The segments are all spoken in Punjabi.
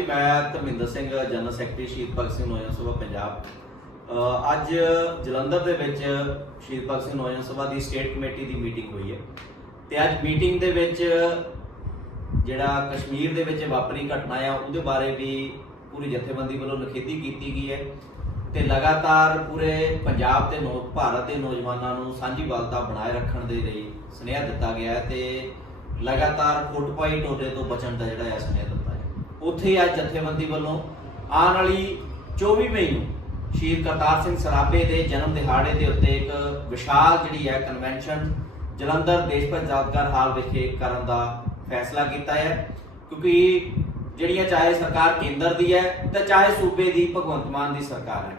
ਜੀ ਮੈਂ ਧਰਮਿੰਦਰ ਸਿੰਘ ਜਨਰਲ ਸੈਕਟਰੀ ਸ਼ਹੀਦ ਭਗਤ ਸਿੰਘ ਨੌਜਵਾਨ ਸਭਾ ਪੰਜਾਬ। ਅ, ਅੱਜ ਜਲੰਧਰ ਦੇ ਵਿੱਚ ਸ਼ਹੀਦ ਭਗਤ ਸਿੰਘ ਨੌਜਵਾਨ ਸਭਾ ਦੀ ਸਟੇਟ ਕਮੇਟੀ ਦੀ ਮੀਟਿੰਗ ਹੋਈ ਹੈ। ਤੇ ਅੱਜ ਮੀਟਿੰਗ ਦੇ ਵਿੱਚ ਜਿਹੜਾ ਕਸ਼ਮੀਰ ਦੇ ਵਿੱਚ ਵਾਪਰੀ ਘਟਨਾ ਆ ਉਹਦੇ ਬਾਰੇ ਵੀ ਪੂਰੀ ਜਥੇਬੰਦੀ ਵੱਲੋਂ ਨਖੇਦੀ ਕੀਤੀ ਗਈ ਹੈ। ਤੇ ਲਗਾਤਾਰ ਪੂਰੇ ਪੰਜਾਬ ਤੇ ਨੌ ਭਾਰਤ ਦੇ ਨੌਜਵਾਨਾਂ ਨੂੰ ਸਾਂਝੀਵਾਲਤਾ ਬਣਾਏ ਰੱਖਣ ਦੇ ਲਈ ਸੁਨੇਹਾ ਦਿੱਤਾ ਗਿਆ ਹੈ ਤੇ ਲਗਾਤਾਰ ਫੁੱਟ ਪਾਈ ਟੋਲੇ ਤੋਂ ਬਚਣ ਦਾ ਜਿਹੜਾ ਹੈ ਸੁਨੇਹਾ ਦਿੱਤਾ ਉੱਥੇ ਹੀ ਅੱਜ ਜਥੇਬੰਦੀ ਵੱਲੋਂ ਆਉਣ ਵਾਲੀ 24 ਮਈ ਨੂੰ ਸ਼ਹੀਦ ਕਰਤਾਰ ਸਿੰਘ ਸਰਾਭੇ ਦੇ ਜਨਮ ਦਿਹਾੜੇ ਦੇ ਉੱਤੇ ਇੱਕ ਵਿਸ਼ਾਲ ਜਿਹੜੀ ਹੈ ਕਨਵੈਨਸ਼ਨ ਜਲੰਧਰ ਦੇਸ਼ ਭਰ ਯਾਦਗਾਰ ਹਾਲ ਵਿਖੇ ਕਰਨ ਦਾ ਫੈਸਲਾ ਕੀਤਾ ਹੈ। ਕਿਉਂਕਿ ਜਿਹੜੀਆਂ ਚਾਹੇ ਸਰਕਾਰ ਕੇਂਦਰ ਦੀ ਹੈ ਤੇ ਚਾਹੇ ਸੂਬੇ ਦੀ, ਭਗਵੰਤ ਮਾਨ ਦੀ ਸਰਕਾਰ ਹੈ।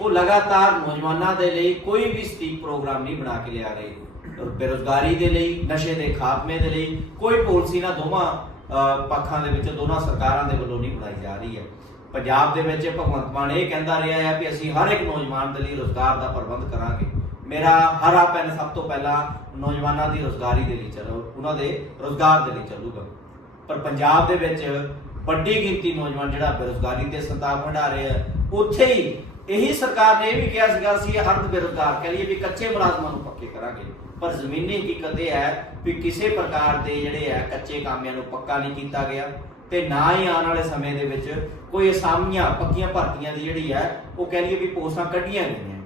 ਉਹ ਲਗਾਤਾਰ ਨੌਜਵਾਨਾਂ ਦੇ ਲਈ ਕੋਈ ਵੀ ਸਟੀਕ ਪ੍ਰੋਗਰਾਮ ਨਹੀਂ ਬਣਾ ਕੇ ਲਿਆ ਰਹੇ। ਬੇਰੁਜ਼ਗਾਰੀ ਦੇ ਲਈ, ਨਸ਼ੇ ਦੇ ਖਾਤਮੇ ਦੇ ਲਈ ਕੋਈ ਪਾਲਿਸੀ ਨਾ ਦੋਵਾਂ ਪੱਖਾਂ ਦੇ ਵਿੱਚ ਦੋਨਾਂ ਸਰਕਾਰਾਂ ਦੇ ਵੱਲੋਂ ਨਹੀਂ ਬਣਾਈ ਜਾ ਰਹੀ ਹੈ। ਪੰਜਾਬ ਦੇ ਵਿੱਚ ਭਗਵੰਤ ਮਾਨ ਇਹ ਕਹਿੰਦਾ ਰਿਹਾ ਹੈ ਕਿ ਅਸੀਂ ਹਰ ਇੱਕ ਨੌਜਵਾਨ ਦੇ ਲਈ ਰੋਜ਼ਗਾਰ ਦਾ ਪ੍ਰਬੰਧ ਕਰਾਂਗੇ। ਮੇਰਾ ਹਰਾ ਪੈਨ ਸਭ ਤੋਂ ਪਹਿਲਾਂ ਨੌਜਵਾਨਾਂ ਦੀ ਰੋਜ਼ਗਾਰੀ ਦੇ ਲਈ ਚੱਲੋ, ਉਹਨਾਂ ਦੇ ਰੋਜ਼ਗਾਰ ਦੇ ਲਈ ਚੱਲੂਗਾ। ਪਰ ਪੰਜਾਬ ਦੇ ਵਿੱਚ ਵੱਡੀ ਗਿਣਤੀ ਨੌਜਵਾਨ ਜਿਹੜਾ ਬੇਰੁਜ਼ਗਾਰੀ ਦੇ ਸੰਤਾਪ ਹੰਡਾ ਰਹੇ ਆ, ਉੱਥੇ ਹੀ ਇਹੀ ਸਰਕਾਰ ਨੇ ਇਹ ਵੀ ਕਿਹਾ ਸੀਗਾ, ਅਸੀਂ ਹਰ ਬੇਰੁਜ਼ਗਾਰ ਕਹਿ ਲਈਏ ਵੀ ਕੱਚੇ ਮੁਲਾਜ਼ਮਾਂ ਨੂੰ ਪੱਕੇ ਕਰਾਂਗੇ। ਪਰ ਜ਼ਮੀਨੀ ਹਕੀਕਤ ਇਹ ਹੈ ਵੀ ਕਿਸੇ ਪ੍ਰਕਾਰ ਦੇ ਜਿਹੜੇ ਹੈ ਕੱਚੇ ਕਾਮਿਆਂ ਨੂੰ ਪੱਕਾ ਨਹੀਂ ਕੀਤਾ ਗਿਆ ਤੇ ਨਾ ਹੀ ਆਉਣ ਵਾਲੇ ਸਮੇਂ ਦੇ ਵਿੱਚ ਕੋਈ ਅਸਾਮੀਆਂ ਪੱਕੀਆਂ ਭਰਤੀਆਂ ਦੀ ਜਿਹੜੀ ਹੈ ਉਹ ਕਹਿ ਲਈਏ ਵੀ ਪੋਸਟਾਂ ਕੱਢੀਆਂ ਗਈਆਂ।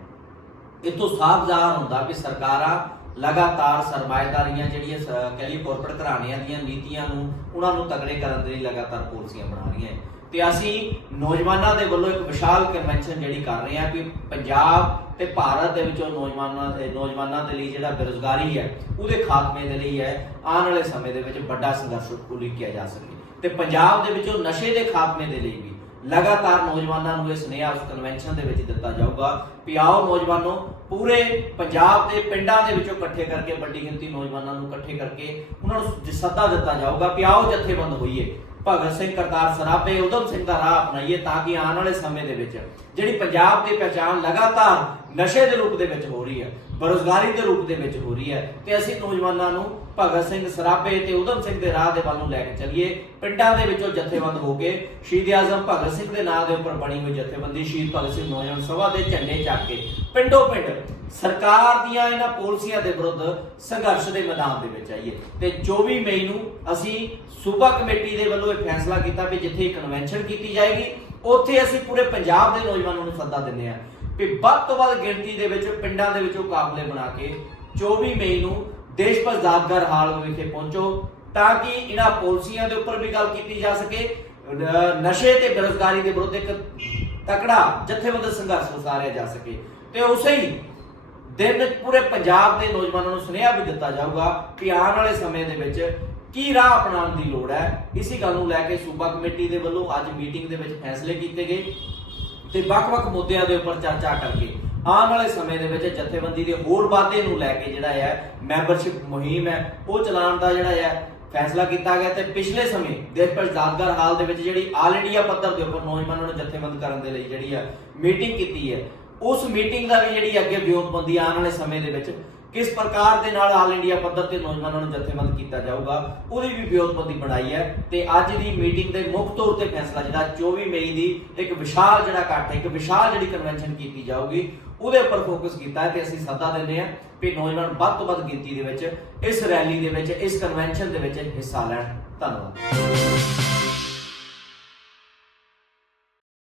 ਇਤੋਂ ਸਾਫ਼ ਜ਼ਾਹਰ ਹੁੰਦਾ ਵੀ ਸਰਕਾਰਾਂ ਲਗਾਤਾਰ ਸਰਮਾਇਦਾਰੀਆਂ ਜਿਹੜੀਆਂ ਸ- ਕਹਿ ਕਾਰਪੋਰੇਟ ਘਰਾਣਿਆਂ ਦੀਆਂ ਨੀਤੀਆਂ ਨੂੰ, ਉਹਨਾਂ ਨੂੰ ਤਗੜੇ ਕਰਨ ਦੇ ਲਈ ਲਗਾਤਾਰ ਪਾਲਿਸੀਆਂ ਬਣਾ ਰਹੀਆਂ ਹੈ ਤੇ ਅਸੀਂ ਨੌਜਵਾਨਾਂ ਦੇ ਵੱਲੋਂ ਇੱਕ ਵਿਸ਼ਾਲ ਕਨਵੈਨਸ਼ਨ ਜਿਹੜੀ ਕਰ ਰਹੇ ਹਾਂ ਕਿ ਪੰਜਾਬ ਤੇ ਭਾਰਤ ਦੇ ਵਿੱਚੋਂ ਨੌਜਵਾਨਾਂ ਦੇ ਨੌਜਵਾਨਾਂ ਦੇ ਲਈ ਜਿਹੜਾ ਬੇਰੁਜ਼ਗਾਰੀ ਹੈ, ਉਹਦੇ ਖਾਤਮੇ ਦੇ ਲਈ ਹੈ, ਆਉਣ ਵਾਲੇ ਸਮੇਂ ਦੇ ਵਿੱਚ ਵੱਡਾ ਸੰਘਰਸ਼ ਉਲੀਕਿਆ ਜਾ ਸਕੇ। ਤੇ ਪੰਜਾਬ ਦੇ ਵਿੱਚੋਂ ਨਸ਼ੇ ਦੇ ਖਾਤਮੇ ਦੇ ਲਈ ਵੀ ਲਗਾਤਾਰ ਨੌਜਵਾਨਾਂ ਨੂੰ ਇਹ ਸੁਨੇਹਾ ਉਸ ਕਨਵੈਨਸ਼ਨ ਦੇ ਵਿੱਚ ਦਿੱਤਾ ਜਾਊਗਾ ਵੀ ਆਓ ਨੌਜਵਾਨੋ, ਪੂਰੇ ਪੰਜਾਬ ਦੇ ਪਿੰਡਾਂ ਦੇ ਵਿੱਚੋਂ ਇਕੱਠੇ ਕਰਕੇ ਵੱਡੀ ਗਿਣਤੀ ਨੌਜਵਾਨਾਂ ਨੂੰ ਇਕੱਠੇ ਕਰਕੇ ਉਹਨਾਂ ਨੂੰ ਸੱਦਾ ਦਿੱਤਾ ਜਾਊਗਾ ਕਿ ਆਓ ਜਥੇਬੰਦ ਹੋਈਏ। ਭਗਤ ਸਿੰਘ ਕਰਤਾਰ ਸਰਾਭੇ, ਉਦਮ ਸਿੰਘ ਦਾ ਰਾਹ ਅਪਣਾਈਏ ਤਾਂ ਕਿ ਆਉਣ ਵਾਲੇ ਸਮੇਂ ਦੇ ਵਿੱਚ ਜਿਹੜੀ ਪੰਜਾਬ ਦੀ ਪਛਾਣ ਲਗਾਤਾਰ ਨਸ਼ੇ ਦੇ ਰੂਪ ਦੇ ਵਿੱਚ ਹੋ ਰਹੀ ਹੈ, ਬੇਰੁਜ਼ਗਾਰੀ ਦੇ ਰੂਪ ਦੇ ਵਿੱਚ ਹੋ ਰਹੀ ਹੈ, ਤੇ ਅਸੀਂ ਨੌਜਵਾਨਾਂ ਨੂੰ ਭਗਤ ਸਿੰਘ ਸਰਾਭੇ ਤੇ ਉਦਮ ਸਿੰਘ ਦੇ ਰਾਹ ਦੇ ਵੱਲ ਨੂੰ ਲੈ ਕੇ ਚੱਲੀਏ। ਪਿੰਡਾਂ ਦੇ ਵਿੱਚੋਂ ਜਥੇਬੰਦ ਹੋ ਕੇ ਸ਼ਹੀਦ ਆਜ਼ਮ ਭਗਤ ਸਿੰਘ ਦੇ ਨਾਂ ਦੇ ਉੱਪਰ ਬਣੀ ਹੋਈ ਜਥੇਬੰਦੀ ਸ਼ਹੀਦ ਭਗਤ ਸਿੰਘ ਨੌਜਵਾਨ ਸਭਾ ਦੇ ਝੰਡੇ ਚੱਕ ਕੇ ਪਿੰਡੋ ਪਿੰਡ ਸਰਕਾਰ ਦੀਆਂ ਇਹਨਾਂ ਪਾਲਿਸੀਆਂ ਦੇ ਵਿਰੁੱਧ ਸੰਘਰਸ਼ ਦੇ ਮੈਦਾਨ ਦੇ ਵਿੱਚ ਆਈਏ। ਤੇ 24 ਮਈ ਨੂੰ ਅਸੀਂ ਸੂਬਾ ਕਮੇਟੀ ਦੇ ਵੱਲੋਂ ਫੈਸਲਾ ਕੀਤਾ ਵੀ ਜਿੱਥੇ ਕਨਵੈਨਸ਼ਨ ਕੀਤੀ ਜਾਏਗੀ, ਉੱਥੇ ਅਸੀਂ ਪੂਰੇ ਪੰਜਾਬ ਦੇ ਨੌਜਵਾਨਾਂ ਨੂੰ ਸੱਦਾ ਦਿੰਦੇ ਹਾਂ ਵੀ ਵੱਧ ਤੋਂ ਵੱਧ ਗਿਣਤੀ ਦੇ ਵਿੱਚ, ਪਿੰਡਾਂ ਦੇ ਵਿੱਚੋਂ ਕਾਫਲੇ ਬਣਾ ਕੇ 24 ਮਈ ਨੂੰ ਦੇਸ਼ ਭਰ ਯਾਦਗਾਰ ਹਾਲ ਵਿਖੇ ਪਹੁੰਚੋ ਤਾਂ ਕਿ ਇਹਨਾਂ ਪਾਲਿਸੀਆਂ ਦੇ ਉੱਪਰ ਵੀ ਗੱਲ ਕੀਤੀ ਜਾ ਸਕੇ। ਨਸ਼ੇ ਤੇ ਬੇਰੁਜ਼ਗਾਰੀ ਦੇ ਵਿਰੁੱਧ ਇੱਕ ਤਕੜਾ, ਜਥੇਬੰਦ ਸੰਘਰਸ਼ ਉਸਾਰਿਆ ਜਾ ਸਕੇ। ਤੇ ਉਸੇ ਹੀ ਦਿਨ ਪੂਰੇ ਪੰਜਾਬ ਦੇ ਨੌਜਵਾਨਾਂ ਨੂੰ ਸੁਨੇਹਾ ਵੀ ਦਿੱਤਾ ਜਾਊਗਾ ਕਿ ਆਉਣ ਵਾਲੇ ਸਮੇਂ ਦੇ ਵਿੱਚ ਕੀ ਰਾਹ ਅਪਣਾਉਣ ਦੀ ਲੋੜ ਹੈ? ਇਸੇ ਗੱਲ ਨੂੰ ਲੈ ਕੇ ਸੂਬਾ ਕਮੇਟੀ ਦੇ ਵੱਲੋਂ ਅੱਜ ਮੀਟਿੰਗ ਦੇ ਵਿੱਚ ਫੈਸਲੇ ਕੀਤੇ ਗਏ ਤੇ ਵੱਖ-ਵੱਖ ਮੁੱਦਿਆਂ ਦੇ ਉੱਪਰ ਚਰਚਾ ਕਰਕੇ ਆਉਣ ਵਾਲੇ ਸਮੇਂ ਦੇ ਵਿੱਚ ਜਥੇਬੰਦੀ ਦੇ ਹੋਰ ਵਾਧੇ ਨੂੰ ਲੈ ਕੇ ਜਿਹੜਾ ਹੈ, ਮੈਂਬਰਸ਼ਿਪ ਮੁਹਿੰਮ ਹੈ, ਉਹ ਚਲਾਉਣ ਦਾ ਜਿਹੜਾ ਹੈ, ਫੈਸਲਾ ਕੀਤਾ ਗਿਆ ਤੇ ਪਿਛਲੇ ਸਮੇਂ ਦੇਸ਼ ਭਰ ਯਾਦਗਾਰ ਹਾਲ ਦੇ ਵਿੱਚ ਜਿਹੜੀ ਆਲ ਇੰਡੀਆ ਪੱਧਰ ਦੇ ਉੱਪਰ ਨੌਜਵਾਨਾਂ ਨੂੰ ਜਥੇਬੰਦ ਕਰਨ ਦੇ ਲਈ ਜਿਹੜੀ ਹੈ ਮੀਟਿੰਗ ਕੀਤੀ ਹੈ, ਉਸ ਮੀਟਿੰਗ ਦਾ ਵੀ ਜਿਹੜੀ ਅੱਗੇ ਵਿਉਂਤਬੰਦੀ ਆਉਣ ਵਾਲੇ ਸਮੇਂ ਦੇ ਵਿੱਚ ਕਿਸ ਪ੍ਰਕਾਰ ਦੇ ਨਾਲ ਆਲ ਇੰਡੀਆ ਪੱਧਰ ਤੇ ਨੌਜਵਾਨਾਂ ਨੂੰ ਜਥੇਬੰਦ ਕੀਤਾ ਜਾਊਗਾ, ਉਹਦੀ ਵੀ ਵਿਉਂਤਬੰਦੀ ਬਣਾਈ ਹੈ ਤੇ ਅੱਜ ਦੀ ਮੀਟਿੰਗ ਦੇ ਮੁੱਖ ਤੌਰ ਤੇ ਫੈਸਲਾ ਜਿਹੜਾ 24 ਮਈ ਦੀ ਇੱਕ ਵਿਸ਼ਾਲ ਜਿਹੜਾ ਇਕੱਠ ਇੱਕ ਵਿਸ਼ਾਲ ਜਿਹੜੀ ਕਨਵੈਨਸ਼ਨ ਕੀਤੀ ਜਾਊਗੀ, ਉਹਦੇ ਉੱਪਰ ਫੋਕਸ ਕੀਤਾ ਹੈ ਤੇ ਅਸੀਂ ਸੱਦਾ ਦਿੰਦੇ ਹਾਂ ਵੀ ਨੌਜਵਾਨ ਵੱਧ ਤੋਂ ਵੱਧ ਗਿਣਤੀ ਦੇ ਵਿੱਚ ਇਸ ਰੈਲੀ ਦੇ ਵਿੱਚ, ਇਸ ਕਨਵੈਨਸ਼ਨ ਦੇ ਵਿੱਚ ਹਿੱਸਾ ਲੈਣ। ਧੰਨਵਾਦ।